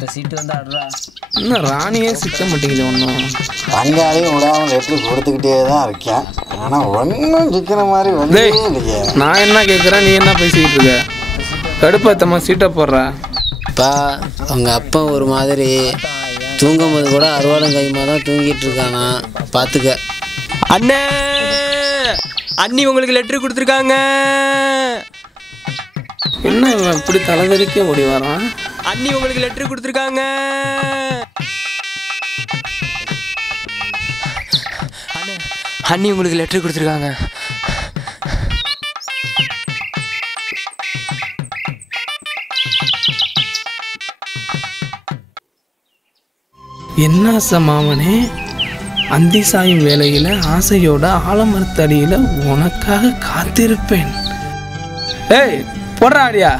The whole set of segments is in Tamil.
இந்த சீட்டு வந்து அடுறா. இன்னும் ராணியே சிக்க மாட்டேங்குது ஒன்றும். பங்காளியும் விடாமல் லெட்டர் கொடுத்துக்கிட்டே தான் இருக்கேன். ஆனால் ஒன்றும் சிக்கிற மாதிரி வந்து இல்லையே. நான் என்ன கேட்குறேன், நீ என்ன பேசிக்கிட்டு இருக்க? கடுப்பாத்தம்மா சீட்டை போடுறா. அப்பா உங்கள் அப்பா ஒரு மாதிரி தூங்கும்போது கூட அறுவாடம் கைமா தான் தூங்கிட்டு இருக்கானா, பார்த்துக்க. அண்ணே, அண்ணி உங்களுக்கு லெட்டர் கொடுத்துருக்காங்க. என்ன இவன் இப்படி தலைவரிக்க ஓடி வரான்? அண்ணி உங்களுக்கு லெட்டர் கொடுத்துருக்காங்க. அண்ணே, அண்ணி உங்களுக்கு லெட்டர் கொடுத்துருக்காங்க. என்ன மாமனே, அந்தி சாயும் வேலையில் ஆசையோட ஆலமரத்தடியில் உனக்காக காத்திருப்பேன். ஏய் போடுறா ஆடியா.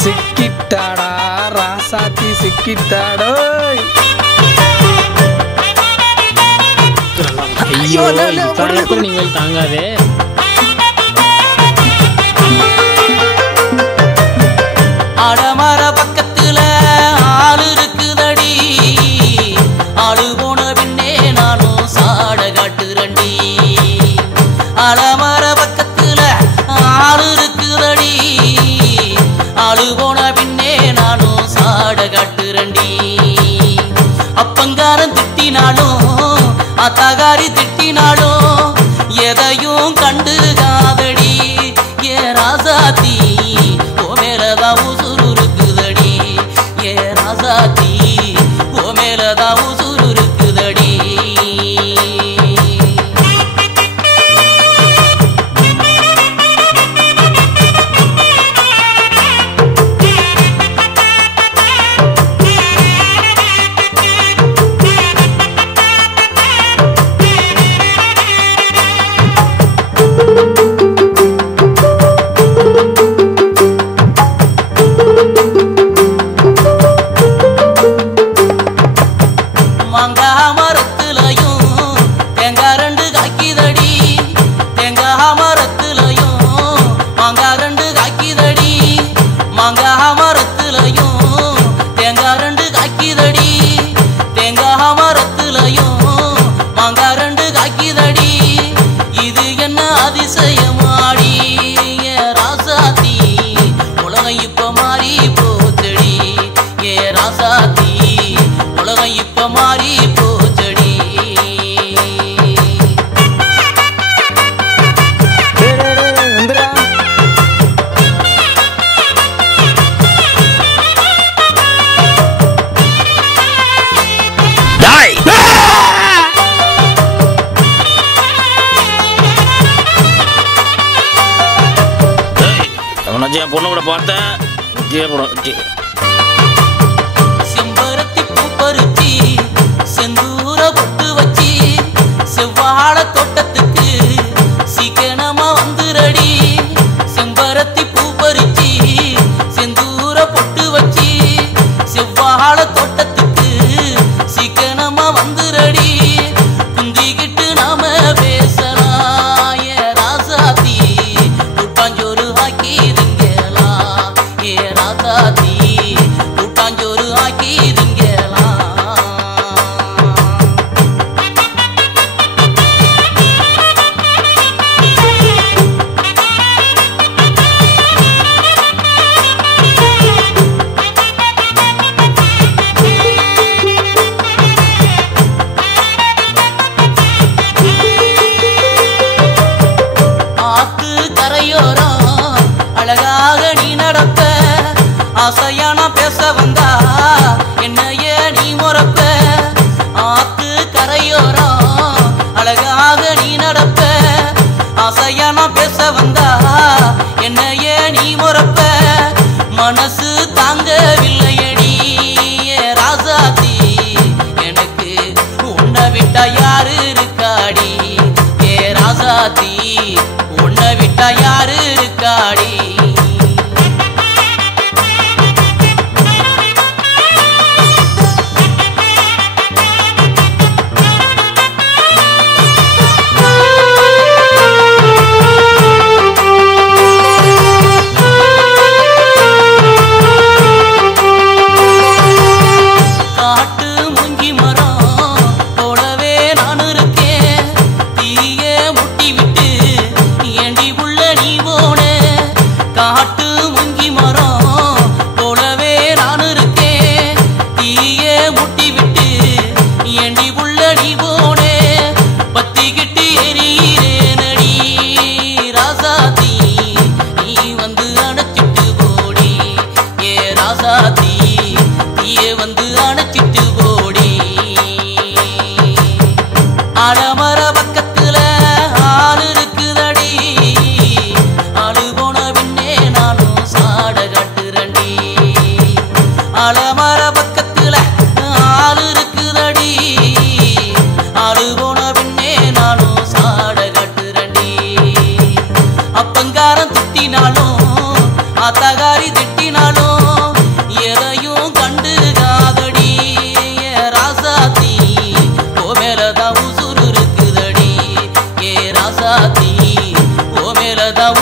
சிக்கிட்டாடா ராசாத்தி சிக்கிட்டாடோ. ஐயோ இப்போ நீங்கள் தாங்காதே. அடமர பக்கத்துல ஆளு இருக்குதடி, ஆளு போன பின்னே நானும் சாட காட்டுறண்டி. அடமர பக்கத்துல ஆளு இருக்குதடி, ஆளு போன பின்னே நானும் சாட காட்டுறண்டி. அப்பங்காரன் திட்டினாலும் அத்தகாரி திட்டினாலும் எதையும் கண்டு காதடி. ஏ ராசாத்தி ஓ மேலதான் உசுரு இருக்குதடி. ஏ ராசாத்தி ஓ மேலதான் உசுரு இருக்குதடி. பொண்ணு கூட பார்த்தேன். செம்பருத்தி பூ பறிச்சி செந்தூர பொட்டு வச்சி செவ்வாழ தோட்டத்துக்கு சீக்கிரமா வந்துரடி. செம்பருத்தி பூ பறிச்சி செந்தூர பொட்டு வச்சி செவ்வாழ தோட்டத்துக்கு சீக்கிரமா வந்துரடி. குந்திக்கிட்டு நாம பேசலாம். ஏ ராசாத்தி கூட்டாஞ்சோறு ஆக்கி கூட்டாஞ்சோறு ஆக்கிதுங்கலாம். ஆத்து கரையோரம் அழகாக நீ நடப்ப, ஆசையான பேச வந்தா என்னையே நீ முறப்ப. ஆத்து கரையோரம் அழகாக நீ நடப்ப, ஆசையான பேச வந்தா என்னையே நீ முறப்ப. மனசு தாங்கவில்லையடி ராசாத்தி, எனக்கு உன்னை விட்டா யாரு இருக்காடி. ஏ ராசாத்தி உன்னை விட்டா யாரு இருக்காடி. அப்பங்காரம் திட்டினாலும் ஆத்தகாரி திட்டினாலும் எதையும் கண்டுகாதடி ராசாத்தி ஓ மேலதான் உசுறு இருக்குதடி ஏ ராசாத்தி ஓ மேலதான்